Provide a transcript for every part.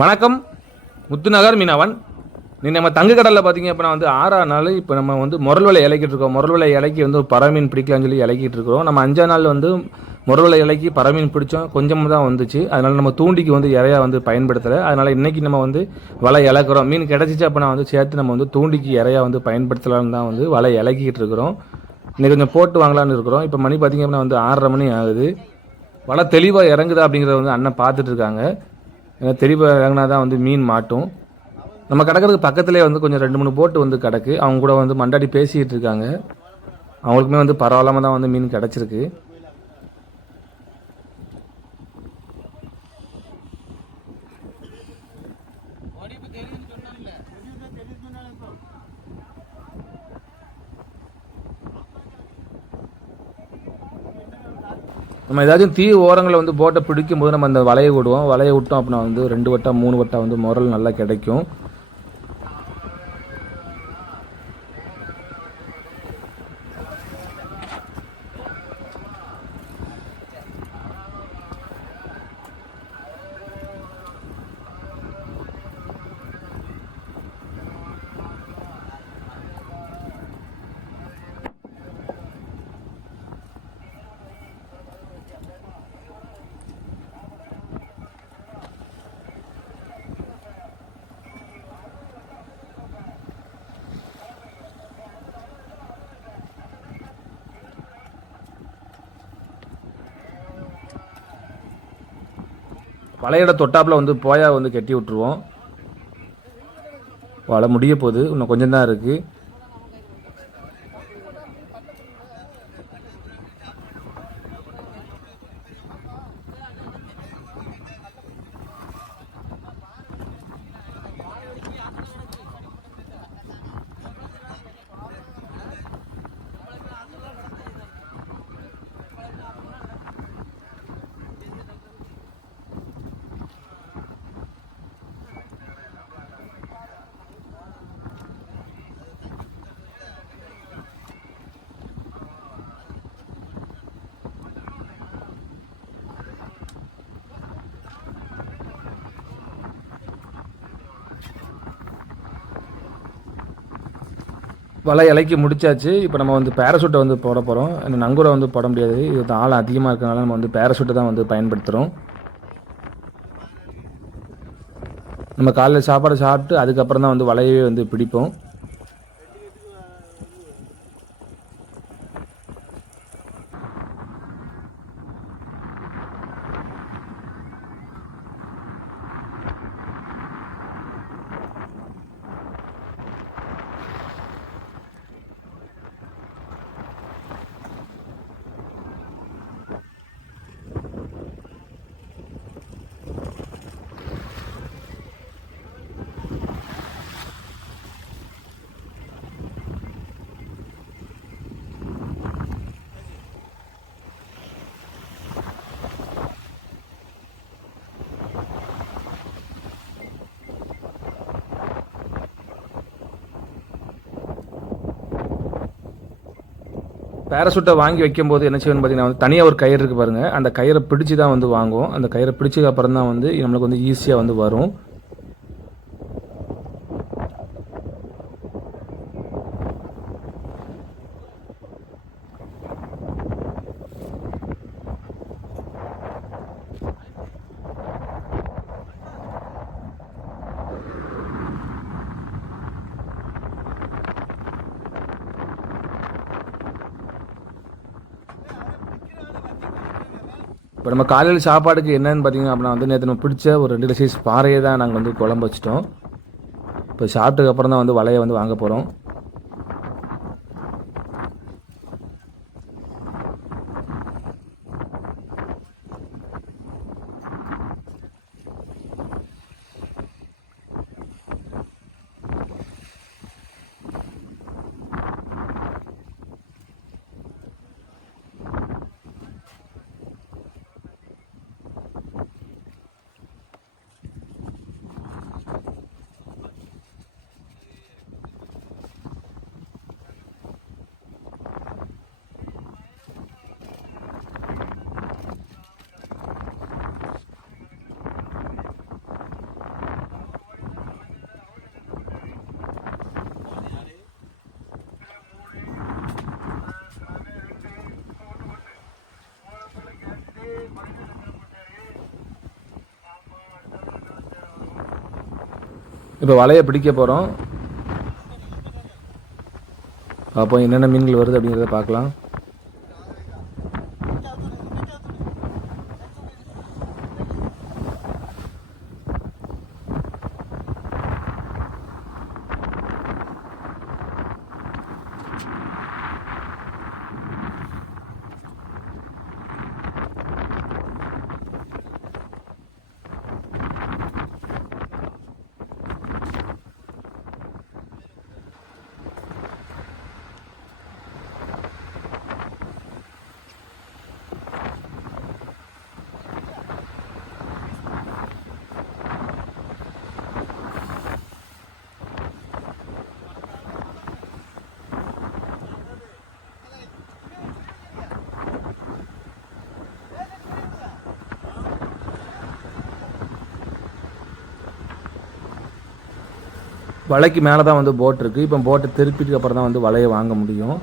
வணக்கம். முத்துநகர் மீனவன். நீ நம்ம தங்க கடலில் பார்த்தீங்க அப்படின்னா வந்து ஆறாம் நாள் இப்போ நம்ம வந்து முரல்வலை இலக்கிட்டு இருக்கோம். முரல்வலை இலக்கி வந்து பறமீன் பிடிக்கலாம்னு சொல்லி இலக்கிட்டு இருக்கிறோம். நம்ம அஞ்சா நாள் வந்து முரல்வலை இலக்கி பறமீன் பிடிச்சோம். கொஞ்சமாக தான் வந்துச்சு. அதனால் நம்ம தூண்டிக்கு வந்து இறையா வந்து பயன்படுத்தலை. அதனால் இன்றைக்கி நம்ம வந்து வலை இழக்கிறோம் மீன் கிடச்சிச்சு அப்படின்னா வந்து சேர்த்து நம்ம வந்து தூண்டிக்கு இறையா வந்து பயன்படுத்தலாம்னு தான் வந்து வலை இலக்கிட்டு இருக்கிறோம். இன்னைக்கு கொஞ்சம் போட்டு வாங்கலான்னு இருக்கிறோம். இப்போ மணி பார்த்தீங்க அப்படின்னா வந்து ஆறரை மணி ஆகுது. வலை தெளிவாக இறங்குதா அப்படிங்கிறத வந்து அண்ணன் பார்த்துட்ருக்காங்க ஏன்னா தெளிவாக இறங்கினா தான் வந்து மீன் மாட்டும். நம்ம கிடக்கிறதுக்கு பக்கத்துலேயே வந்து கொஞ்சம் ரெண்டு மூணு போட்டு வந்து கிடக்கு. அவங்க கூட வந்து மண்டாடி பேசிக்கிட்டு இருக்காங்க. அவங்களுக்குமே வந்து பரவாயில்லாமல் தான் வந்து மீன் கிடச்சிருக்கு. நம்ம ஏதாச்சும் தீ ஓரங்களில் வந்து போட்டை பிடிக்கும் போது நம்ம அந்த வலையை விடுவோம். வலையை விட்டோம் அப்படின்னா வந்து ரெண்டு வட்டம் மூணு வட்டம் வந்து முரல் நல்லா கிடைக்கும். வலையோட தொட்டாப்பில் வந்து போயா வந்து கட்டி விட்டுருவோம் வலை முடிய போகுது இன்னும் கொஞ்சம் தான் இருக்குது வலை இலைக்கு முடிச்சாச்சு. இப்போ நம்ம வந்து பேராசூட்டை வந்து போட போகிறோம் இந்த நங்கூரை வந்து போட முடியாது. இது வந்து ஆள் அதிகமாக இருக்கனால நம்ம வந்து பேராசூட்டை தான் வந்து பயன்படுத்துகிறோம் நம்ம காலையில் சாப்பாடு சாப்பிட்டு அதுக்கப்புறம் தான் வந்து வலையவே வந்து பிடிப்போம். பேராசூட்டை வாங்கி வைக்கும்போது என்ன செய்யணும் பார்த்தீங்கன்னா வந்து தனியாக ஒரு கயிறு இருக்குது பாருங்கள் அந்த கயிறை பிடிச்சி தான் வந்து வாங்குவோம். அந்த கயிறை பிடிச்சதுக்கு அப்புறம் தான் வந்து நம்மளுக்கு வந்து ஈஸியாக வந்து வரும். இப்போ நம்ம காலையில் சாப்பாடுக்கு என்னன்னு பார்த்தீங்கன்னா அப்படின்னா வந்து நேற்று நம்ம பிடிச்ச ஒரு ரெண்டு சைஸ் பாறையை தான் நாங்கள் வந்து குழம்பு வச்சிட்டோம். இப்போ சாப்பிட்டதுக்கப்புறம் தான் வந்து வலையை வந்து வாங்க போகிறோம் இப்போ வலையை பிடிக்க போகிறோம். பார்ப்போம் என்னென்ன மீன்கள் வருது அப்படிங்கிறத பார்க்கலாம். வலைக்கு மேலே தான் வந்து போட் இருக்குது இப்போ போட்டை திருப்பிட்டு அப்புறம் தான் வந்து வலையை வாங்க முடியும்.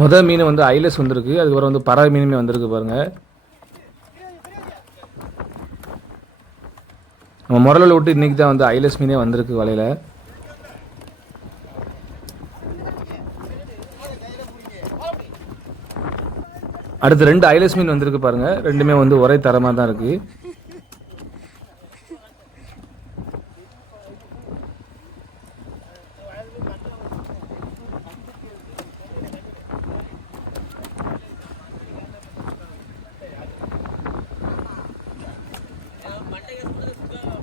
முதல் மீன் வந்து ஐலஸ் வந்திருக்கு. அதுக்கப்புறம் வந்து பறவை மீனுமே வந்திருக்கு பாருங்க. நம்ம முரலில் விட்டு இன்னைக்கு தான் வந்து ஐலஸ் மீனே வந்திருக்கு வலையில். அடுத்து ரெண்டு ஐலஸ் மீன் வந்திருக்கு பாருங்க. ரெண்டுமே வந்து ஒரே தரமாக தான் இருக்குது Let's go.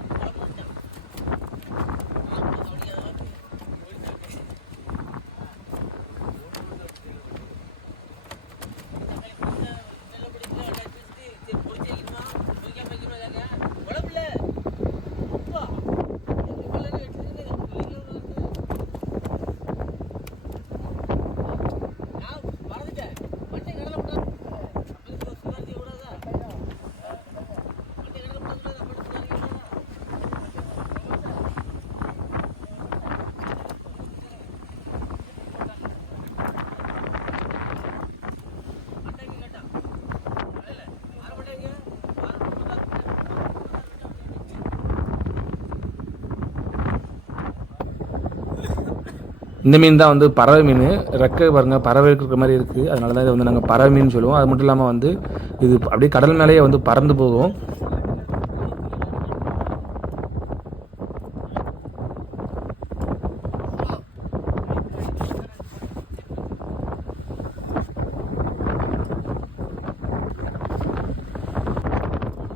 இந்த மீன் தான் வந்து பறவை மீன். ரெக்கை பாருங்க பறவை இருக்கிற மாதிரி இருக்குது அதனால தான் இதை வந்து நாங்கள் பறவை மீன் சொல்லுவோம். அது மட்டும் இல்லாமல் வந்து இது அப்படியே கடல் மேலேயே வந்து பறந்து போகும்.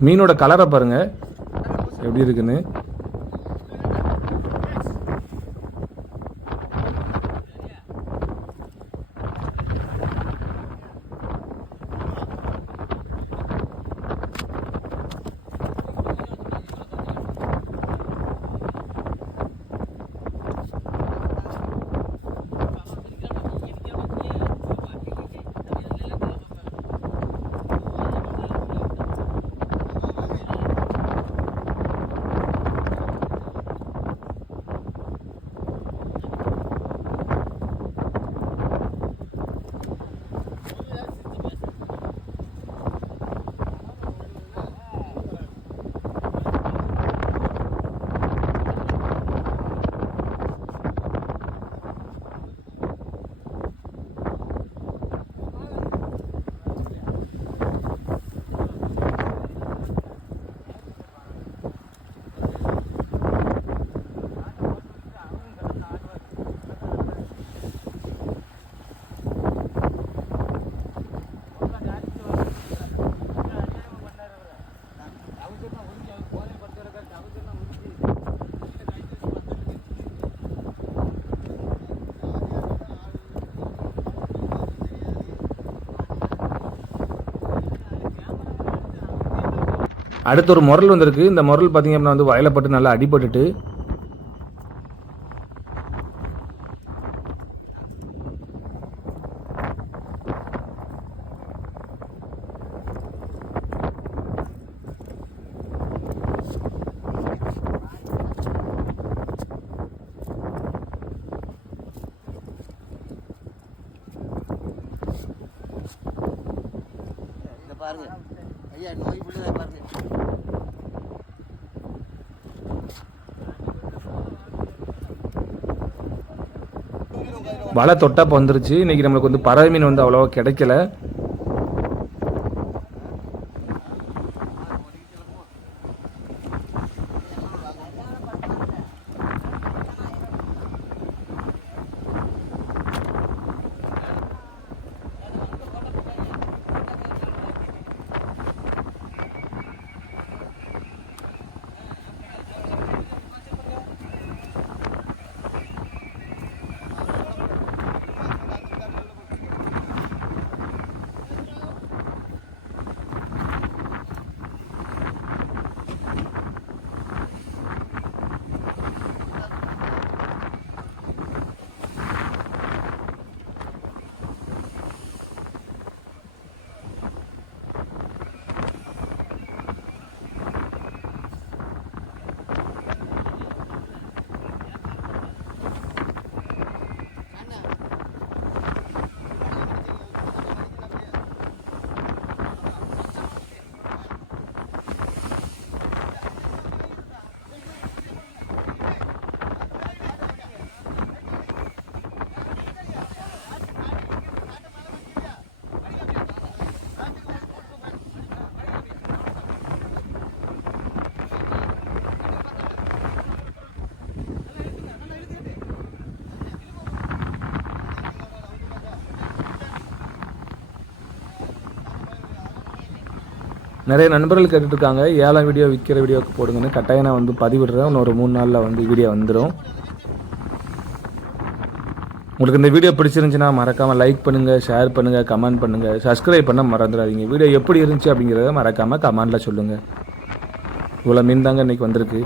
மீனோட கலரை பாருங்கள் எப்படி இருக்குன்னு. அடுத்து ஒரு முரல் வந்திருக்கு. இந்த முரல் பார்த்தீங்க அப்படின்னா வந்து வயலப்பட்டு நல்லா அடிபட்டுட்டு. பாருங்க. ஐயா நோய் பிள்ளைதை பாருங்க. வலை தொட்டப்போ வந்துருச்சு. இன்றைக்கி நம்மளுக்கு வந்து பறவை மீன் வந்து அவ்வளோவா கிடைக்கல. நிறைய நண்பர்கள் கேட்டுட்ருக்காங்க ஏழாம் வீடியோ விற்கிற வீடியோவுக்கு போடுங்கன்னு. கட்டாயம் நான் வந்து பதிவிடுறேன். இன்னொரு ஒரு மூணு நாளில் வந்து வீடியோ வந்துடும் உங்களுக்கு இந்த வீடியோ பிடிச்சிருந்துச்சுன்னா மறக்காமல் லைக் பண்ணுங்கள் ஷேர் பண்ணுங்கள் கமெண்ட் பண்ணுங்கள் சப்ஸ்கிரைப் பண்ண மறந்துடாதீங்க. வீடியோ எப்படி இருந்துச்சு அப்படிங்கிறத மறக்காமல் கமெண்டில் சொல்லுங்கள் இவ்வளோ மீன் தாங்க இன்றைக்கி வந்திருக்கு.